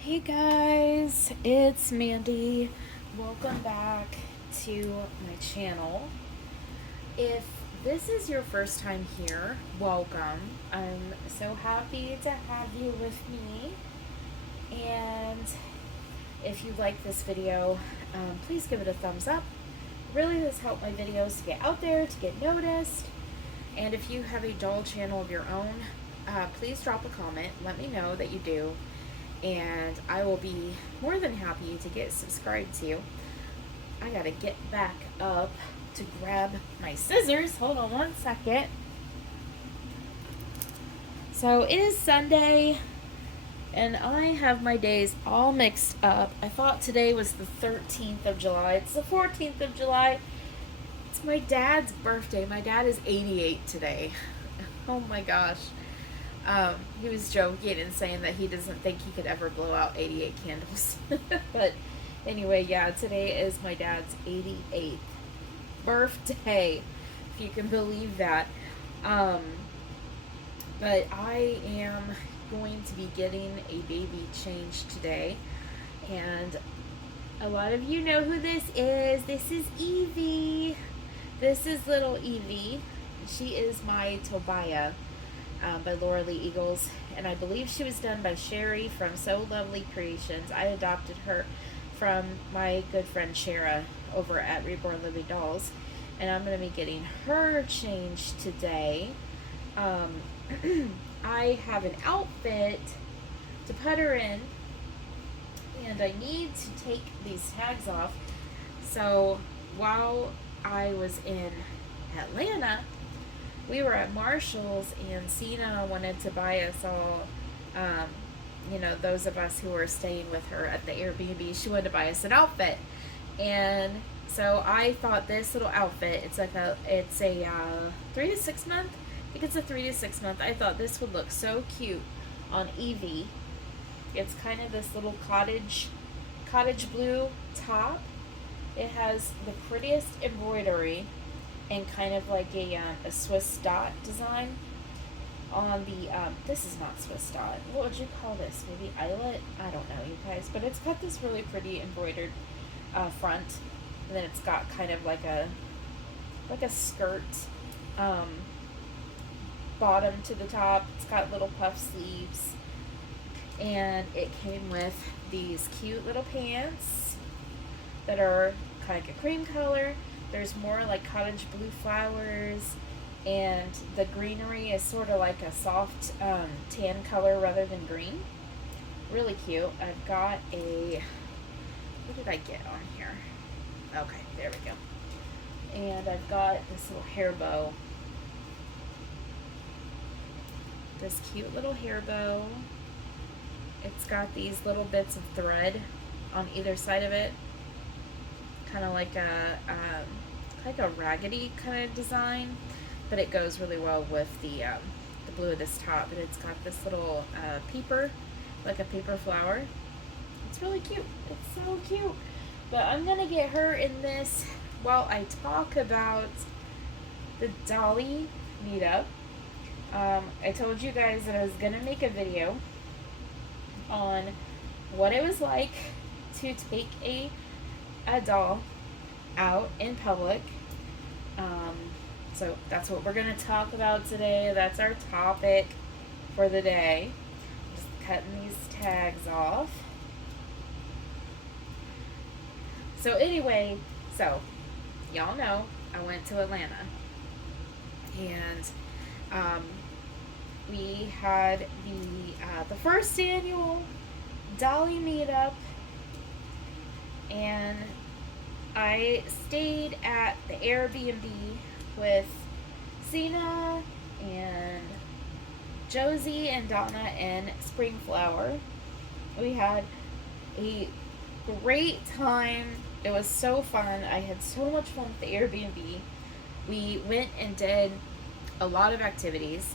Hey guys, it's Mandy. Welcome back to my channel. If this is your first time here, welcome. I'm so happy to have you with me. And if you like this video, please give it a thumbs up. Really does help my videos to get out there, to get noticed. And if you have a doll channel of your own, please drop a comment. Let me know that you do. And I will be more than happy to get subscribed to you. I gotta get back up to grab my scissors. Hold on one second. So it is Sunday, and I have my days all mixed up. I thought today was the 13th of July. It's the 14th of July. It's my dad's birthday. My dad is 88 today. Oh my gosh. He was joking and saying that he doesn't think he could ever blow out 88 candles. But anyway, yeah, today is my dad's 88th birthday, if you can believe that. But I am going to be getting a baby change today. And a lot of you know who this is. This is Evie. This is little Evie. She is my Tobiah. By Laura Lee Eagles, and I believe she was done by Sherry from So Lovely Creations. I adopted her from my good friend Shara over at Reborn Living Dolls, and I'm going to be getting her changed today. I have an outfit to put her in, and I need to take these tags off. So while I was in Atlanta, we were at Marshall's, and Cena wanted to buy us all, those of us who were staying with her at the Airbnb, she wanted to buy us an outfit. And so I thought this little outfit, it's a 3 to 6 month. I think it's a 3 to 6 month. I thought this would look so cute on Evie. It's kind of this little cottage blue top. It has the prettiest embroidery and kind of like a Swiss dot design on the, this is not Swiss dot. What would you call this? Maybe eyelet? I don't know, you guys. But it's got this really pretty embroidered front. And then it's got kind of like a skirt bottom to the top. It's got little puff sleeves. And it came with these cute little pants that are kind of like a cream color. There's more like cottage blue flowers, and the greenery is sort of like a soft tan color rather than green. Really cute. I've got what did I get on here? Okay, there we go. And I've got this little hair bow. This cute little hair bow. It's got these little bits of thread on either side of it. Kind of like a raggedy kind of design, but it goes really well with the blue of this top. And it's got this little peeper, like a paper flower. It's really cute. It's so cute. But I'm gonna get her in this while I talk about the Dolly meetup. I told you guys that I was gonna make a video on what it was like to take a doll out in public. So that's what we're going to talk about today. That's our topic for the day. Just cutting these tags off. So anyway, y'all know I went to Atlanta, and we had the first annual Dolly meetup, and I stayed at the Airbnb with Cena and Josie and Donna and Springflower. We had a great time. It was so fun. I had so much fun with the Airbnb. We went and did a lot of activities.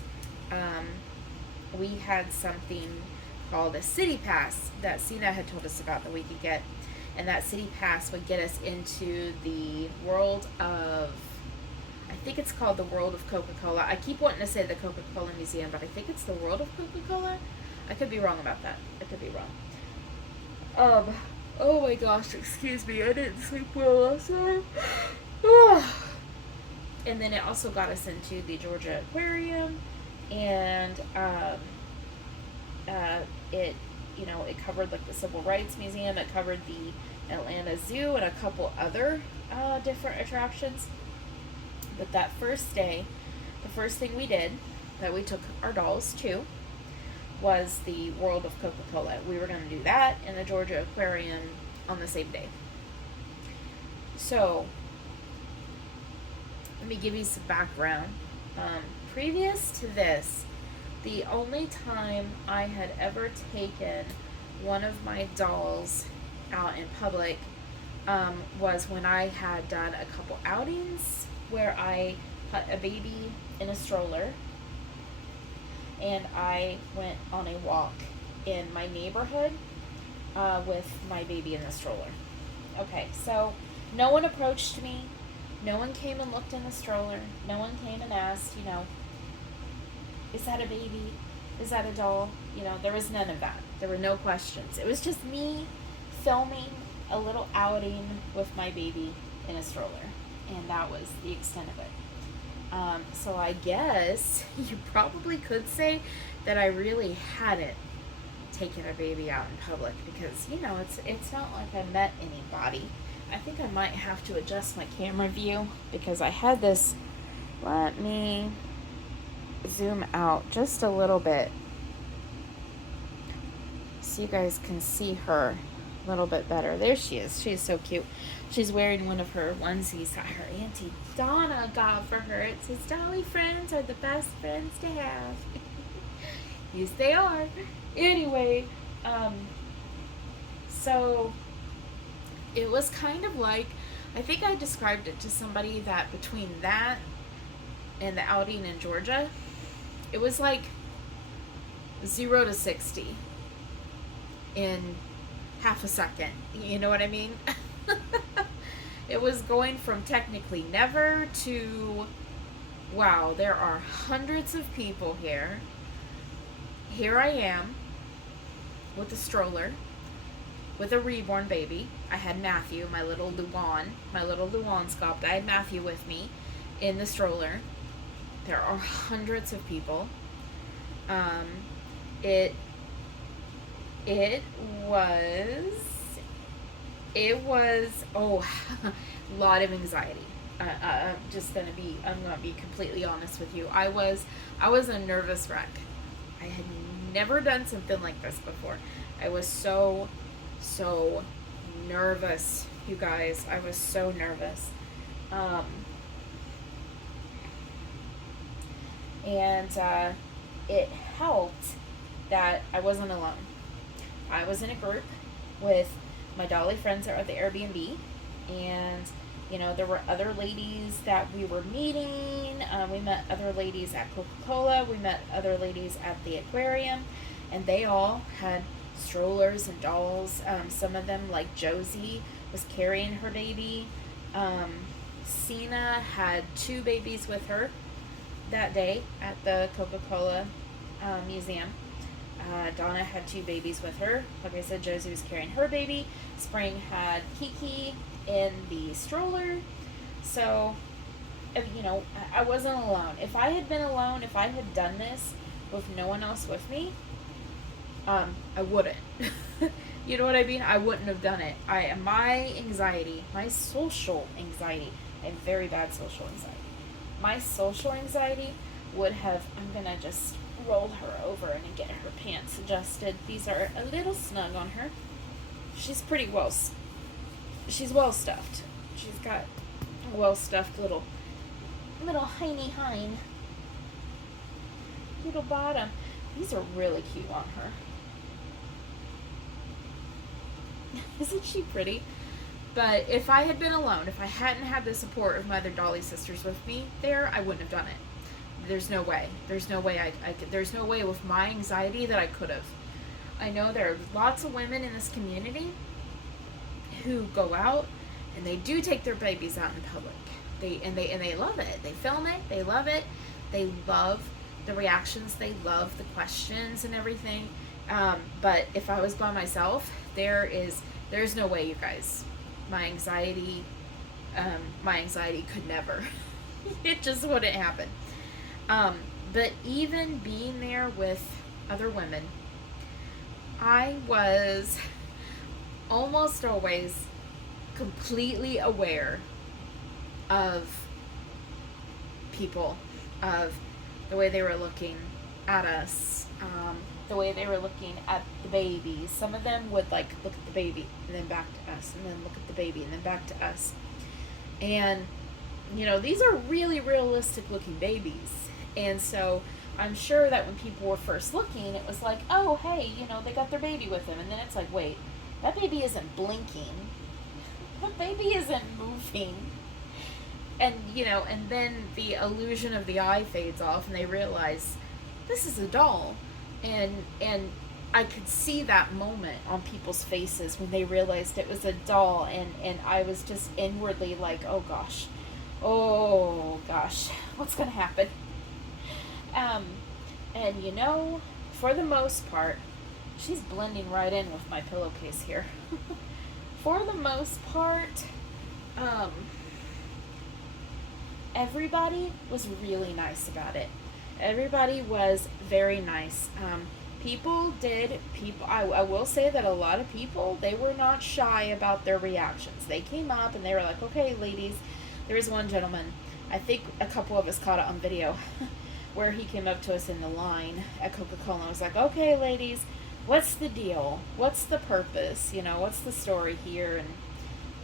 We had something called a City Pass that Cena had told us about that we could get. And that City Pass would get us into the world of, I think it's called the World of Coca-Cola. I keep wanting to say the Coca-Cola Museum, but I think it's the World of Coca-Cola. I could be wrong about that. I could be wrong. Um, oh my gosh, excuse me, I didn't sleep well last night. And then it also got us into the Georgia Aquarium, and uh, it, it covered like the Civil Rights Museum, it covered the Atlanta Zoo, and a couple other different attractions. But that first day, the first thing we did that we took our dolls to was the World of Coca-Cola. We were going to do that in the Georgia Aquarium on the same day. So, let me give you some background. Previous to this, the only time I had ever taken one of my dolls out in public was when I had done a couple outings where I put a baby in a stroller and I went on a walk in my neighborhood with my baby in the stroller. Okay, so no one approached me. No one came and looked in the stroller. No one came and asked, is that a baby? Is that a doll? There was none of that. There were no questions. It was just me filming a little outing with my baby in a stroller. And that was the extent of it. So I guess you probably could say that I really hadn't taken a baby out in public because, it's not like I met anybody. I think I might have to adjust my camera view because I had this. Let me zoom out just a little bit so you guys can see her a little bit better. There she is. She is so cute. She's wearing one of her onesies that her Auntie Donna got for her. It says, "Dolly friends are the best friends to have." Yes, they are. Anyway, so it was kind of like, I think I described it to somebody that between that and the outing in Georgia, it was like 0 to 60 in half a second. You know what I mean? It was going from technically never to, wow, there are hundreds of people here. Here I am with a stroller, with a reborn baby. I had Matthew, my little Luan sculpt. I had Matthew with me in the stroller. There are hundreds of people. It was a lot of anxiety. I'm gonna be completely honest with you. I was a nervous wreck. I had never done something like this before. I was so nervous, you guys. I was so nervous. And it helped that I wasn't alone. I was in a group with my dolly friends that were at the Airbnb, and there were other ladies that we were meeting. We met other ladies at Coca-Cola. We met other ladies at the aquarium, and they all had strollers and dolls. Some of them, like Josie, was carrying her baby. Cena had 2 babies with her that day at the Coca-Cola museum. Donna had 2 babies with her. Like I said, Josie was carrying her baby. Spring had Kiki in the stroller. So, I wasn't alone. If I had been alone, if I had done this with no one else with me, I wouldn't. You know what I mean? I wouldn't have done it. My anxiety, my social anxiety, I have very bad social anxiety. My social anxiety would have, I'm going to just roll her over and get her pants adjusted. These are a little snug on her. She's pretty she's well stuffed. She's got a well stuffed little hiney hind. Little bottom. These are really cute on her. Isn't she pretty? But if I had been alone, if I hadn't had the support of my other dolly sisters with me there, I wouldn't have done it. There's no way. There's no way I could. There's no way with my anxiety that I could have. I know there are lots of women in this community who go out and they do take their babies out in public. They love it. They film it. They love it. They love the reactions. They love the questions and everything. But if I was by myself, There's no way, you guys. My anxiety, my anxiety could never. It just wouldn't happen. But even being there with other women, I was almost always completely aware of people, of the way they were looking at us, the way they were looking at the baby. Some of them would like look at the baby and then back to us, and then look at the baby and then back to us. And you know, these are really realistic looking babies. And so I'm sure that when people were first looking, it was like, oh, hey, you know, they got their baby with them. And then it's like, wait, that baby isn't blinking. That baby isn't moving. And, you know, and then the illusion of the eye fades off and they realize this is a doll. And I could see that moment on people's faces when they realized it was a doll. And I was just inwardly like, oh gosh, what's going to happen? And you know, for the most part, she's blending right in with my pillowcase here. For the most part, everybody was really nice about it. Everybody was very nice. I will say that a lot of people, they were not shy about their reactions. They came up and they were like, okay, ladies. There was one gentleman, I think a couple of us caught it on video, where he came up to us in the line at Coca-Cola and was like, okay, ladies, what's the deal? What's the purpose? You know, what's the story here?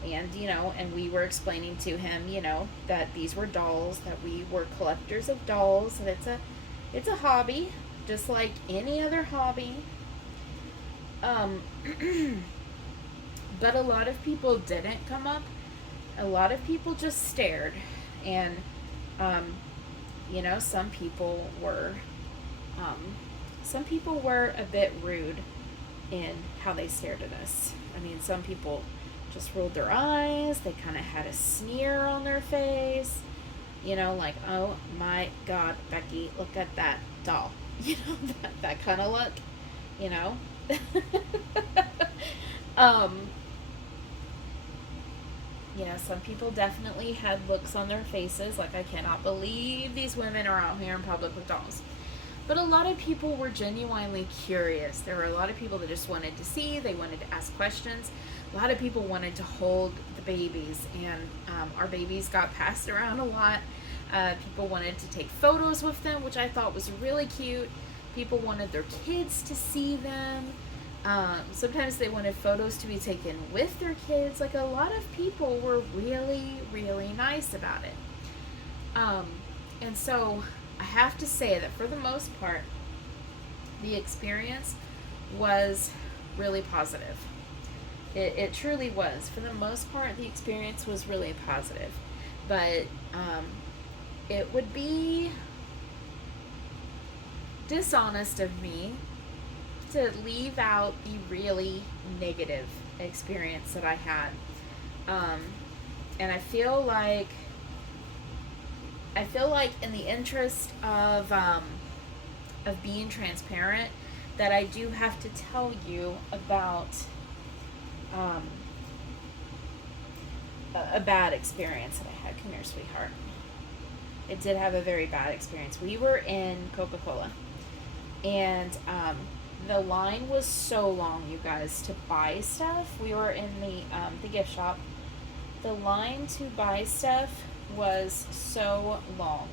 And you know, and we were explaining to him, you know, that these were dolls, that we were collectors of dolls, and it's a hobby, just like any other hobby. But a lot of people didn't come up. A lot of people just stared. And, you know, some people were a bit rude in how they stared at us. I mean, some people just rolled their eyes. They kind of had a sneer on their face. You know, like, oh my God, Becky, look at that doll. You know, that kind of look, you know. You know, some people definitely had looks on their faces like, I cannot believe these women are out here in public with dolls. But a lot of people were genuinely curious. There were a lot of people that just wanted to see, they wanted to ask questions. A lot of people wanted to hold the babies, and our babies got passed around a lot. People wanted to take photos with them, which I thought was really cute. People wanted their kids to see them. Sometimes they wanted photos to be taken with their kids. Like, a lot of people were really, really nice about it. And so I have to say that for the most part, the experience was really positive. It truly was. For the most part, the experience was really positive. But it would be dishonest of me to leave out the really negative experience that I had. And I feel like in the interest of being transparent, that I do have to tell you about a bad experience that I had. Come here, sweetheart. It did have a very bad experience. We were in Coca-Cola, and the line was so long, you guys, to buy stuff. We were in the gift shop. The line to buy stuff was so long.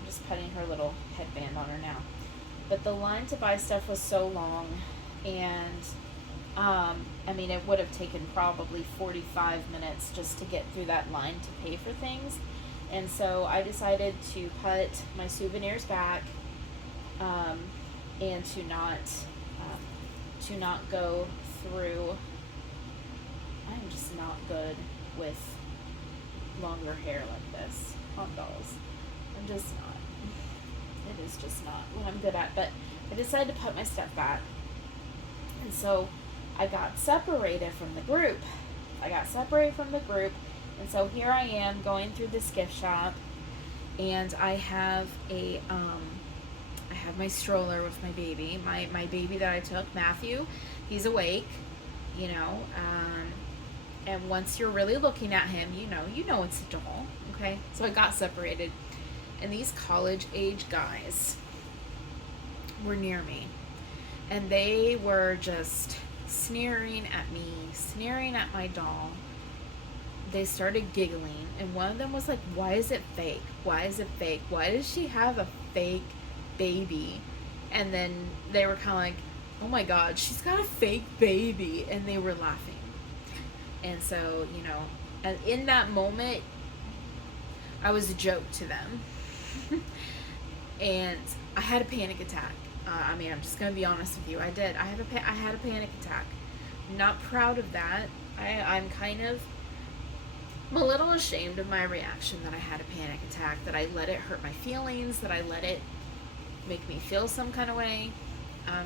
I'm just putting her little headband on her now. But the line to buy stuff was so long, and I mean, it would have taken probably 45 minutes just to get through that line to pay for things. And so I decided to put my souvenirs back, and to not go through. I'm just not good with longer hair like this on dolls. I'm just not. It is just not what I'm good at. But I decided to put my stuff back. And so I got separated from the group. And so here I am going through this gift shop, and I have my stroller with my baby. My baby that I took, Matthew, he's awake. you know. And once you're really looking at him, you know it's a doll, okay? So I got separated, and these college age guys were near me, and they were just sneering at me, sneering at my doll. They started giggling, and one of them was like, "Why is it fake? Why is it fake? Why does she have a fake baby?" And then they were kind of like, "Oh my God, she's got a fake baby," and they were laughing. And so, and in that moment, I was a joke to them. And I had a panic attack. I'm just going to be honest with you. I did. I had a panic attack. I'm not proud of that. I'm a little ashamed of my reaction, that I had a panic attack, that I let it hurt my feelings, that I let it make me feel some kind of way.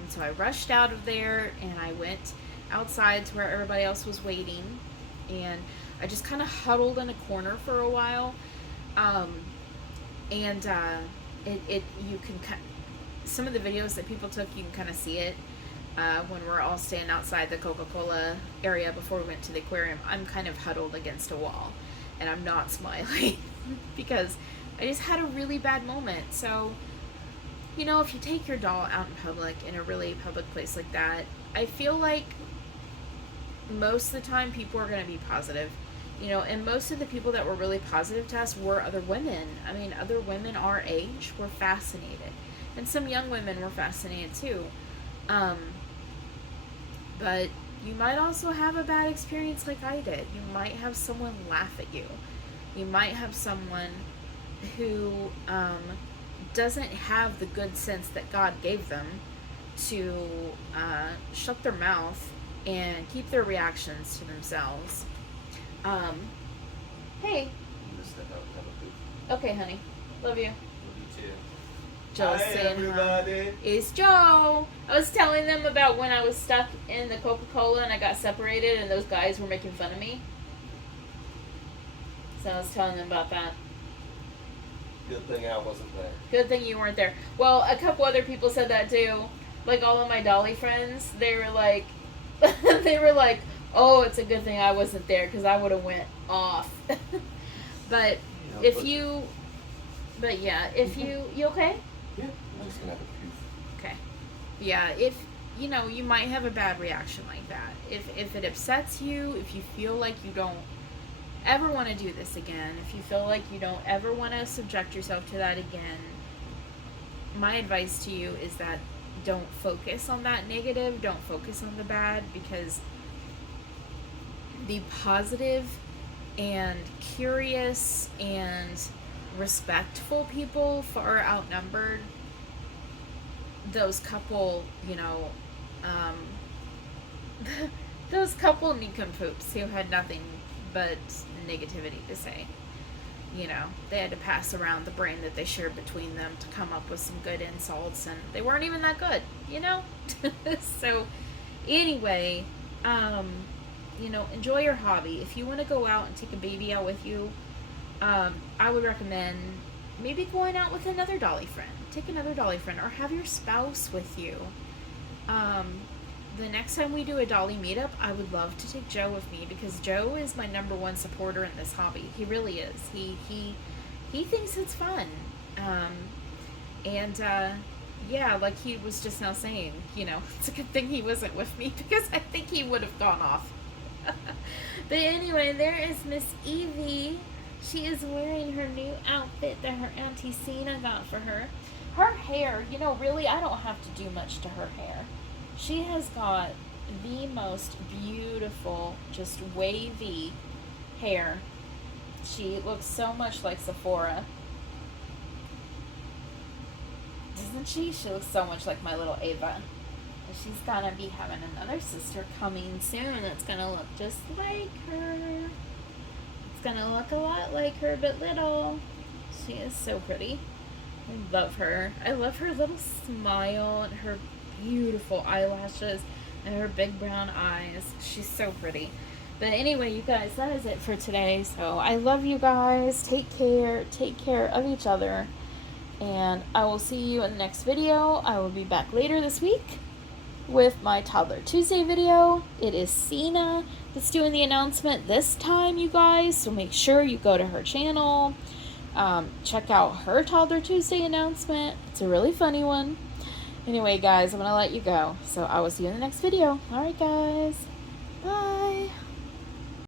So I rushed out of there, and I went outside to where everybody else was waiting, and I just kind of huddled in a corner for a while. You can some of the videos that people took, you can kind of see it when we're all standing outside the Coca-Cola area before we went to the aquarium. I'm kind of huddled against a wall, and I'm not smiling because I just had a really bad moment. So, if you take your doll out in public, in a really public place like that, I feel like most of the time people are going to be positive. And most of the people that were really positive to us were other women. Other women our age were fascinated. And some young women were fascinated too. But you might also have a bad experience like I did. You might have someone laugh at you. You might have someone who doesn't have the good sense that God gave them to shut their mouth and keep their reactions to themselves. Hey. Okay, honey. Love you. Love you too. Joe's Hi, saying everybody. hi. It's Joe. I was telling them about when I was stuck in the Coca-Cola and I got separated and those guys were making fun of me. So I was telling them about that. Good thing I wasn't there. Good thing you weren't there. Well, a couple other people said that too. Like all of my Dolly friends, they were like, "Oh, it's a good thing I wasn't there because I would have went off." But you okay? Yeah, I'm just gonna have a poof. Okay. Yeah, if you might have a bad reaction like that. If it upsets you, if you feel like you don't ever want to do this again, if you feel like you don't ever want to subject yourself to that again, my advice to you is that don't focus on that negative, don't focus on the bad, because the positive and curious and respectful people far outnumbered those couple, those couple nincompoops who had nothing but negativity to say. They had to pass around the brain that they shared between them to come up with some good insults, and they weren't even that good, So, anyway, enjoy your hobby. If you want to go out and take a baby out with you, I would recommend maybe going out with another Dolly friend. Take another Dolly friend, or have your spouse with you. The next time we do a Dolly meetup, I would love to take Joe with me, because Joe is my number one supporter in this hobby. He really is. He thinks it's fun. Yeah, like he was just now saying, it's a good thing he wasn't with me, because I think he would have gone off. But anyway, there is Miss Evie. She is wearing her new outfit that her Auntie Cena got for her. Her hair, really, I don't have to do much to her hair. She has got the most beautiful, just wavy hair. She looks so much like Sephora. Doesn't she? She looks so much like my little Ava. And she's gonna be having another sister coming soon that's gonna look just like her. It's gonna look a lot like her, but little. She is so pretty. I love her. I love her little smile and her beautiful eyelashes and her big brown eyes. She's so pretty. But anyway, you guys, that is it for today. So I love you guys. Take care of each other, and I will see you in the next video. I will be back later this week, with my Toddler Tuesday video. It is Cena that's doing the announcement this time, you guys. So make sure you go to her channel. Check out her Toddler Tuesday announcement. It's a really funny one. Anyway, guys, I'm going to let you go. So I will see you in the next video. Alright, guys. Bye.